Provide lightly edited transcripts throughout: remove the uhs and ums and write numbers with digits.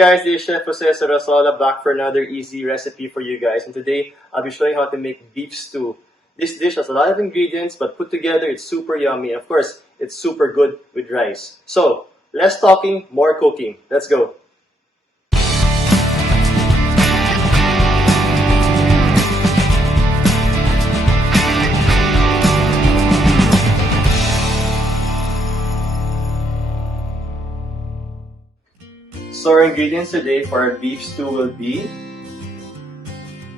Guys, this is Chef Jose Sarasola back for another easy recipe for you guys, and today I'll be showing how to make beef stew. This dish has a lot of ingredients, but put together it's super yummy, and of course it's super good with rice. So less talking, more cooking. Let's go. So our ingredients today for our beef stew will be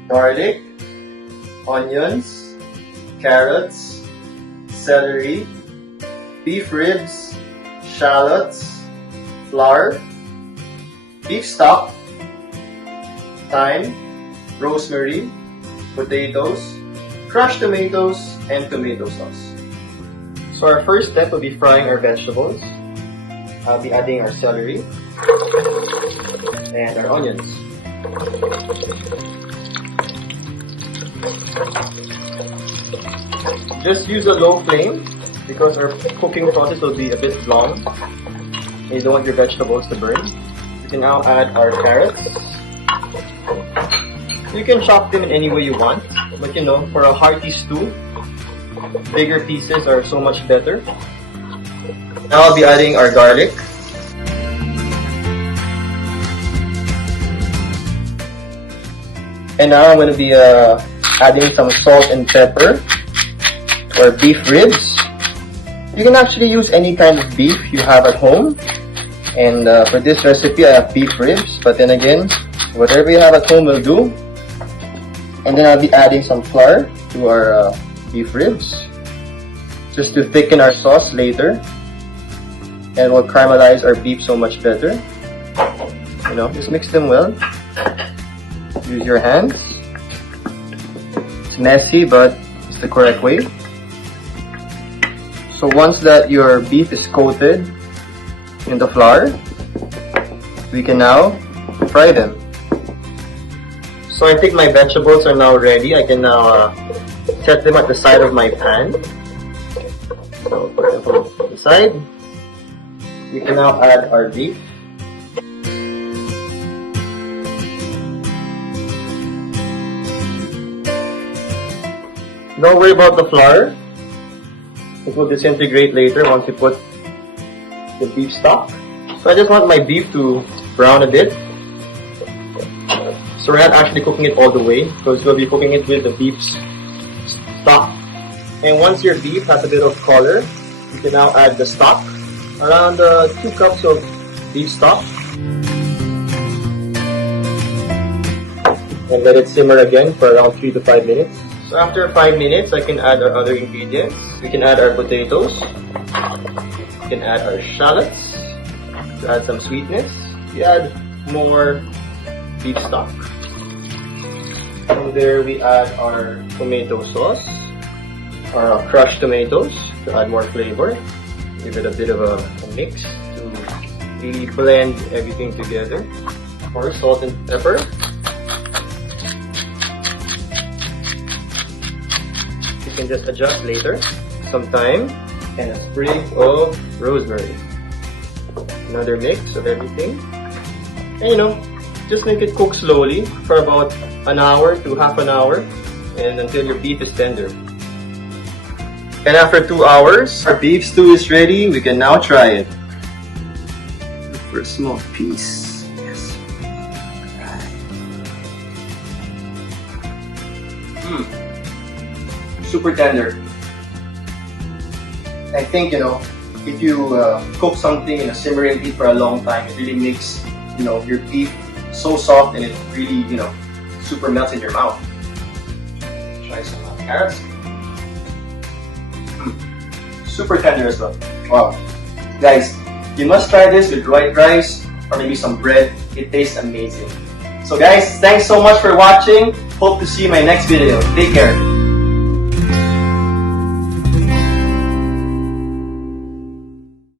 garlic, onions, carrots, celery, beef ribs, shallots, flour, beef stock, thyme, rosemary, potatoes, crushed tomatoes, and tomato sauce. So our first step will be frying our vegetables. I'll be adding our celery and our onions. Just use a low flame because our cooking process will be a bit long and you don't want your vegetables to burn. You can now add our carrots. You can chop them in any way you want, but you know, for a hearty stew, bigger pieces are so much better. Now I'll be adding our garlic. And now I'm going to be adding some salt and pepper to our beef ribs. You can actually use any kind of beef you have at home. And for this recipe, I have beef ribs. But then again, whatever you have at home will do. And then I'll be adding some flour to our beef ribs, just to thicken our sauce later. And it will caramelize our beef so much better. You know, just mix them well. Use your hands. It's messy, but it's the correct way. So once that your beef is coated in the flour, we can now fry them. So I think my vegetables are now ready. I can now set them at the side of my pan. So put them on the side. We can now add our beef. Don't worry about the flour. It will disintegrate later once you put the beef stock. So I just want my beef to brown a bit. So we're not actually cooking it all the way because we'll be cooking it with the beef's stock. And once your beef has a bit of color, you can now add the stock. Around 2 cups of beef stock. And let it simmer again for around 3 to 5 minutes. So after 5 minutes, I can add our other ingredients. We can add our potatoes. We can add our shallots to add some sweetness. We add more beef stock. From there, we add our tomato sauce, our crushed tomatoes to add more flavor. Give it a bit of a mix to really blend everything together. Or salt and pepper. You can just adjust later. Some thyme and a sprig of rosemary. Another mix of everything. And you know, just make it cook slowly for about an hour to half an hour and until your beef is tender. And after 2 hours, our beef stew is ready. We can now try it. Look for a small piece. Yes. Super tender. I think, you know, if you cook something in a simmering heat for a long time, it really makes, you know, your beef so soft and it really, you know, super melts in your mouth. Try some carrots. Super tender as well. Wow. Guys, you must try this with white rice or maybe some bread. It tastes amazing. So guys, thanks so much for watching. Hope to see you in my next video. Take care.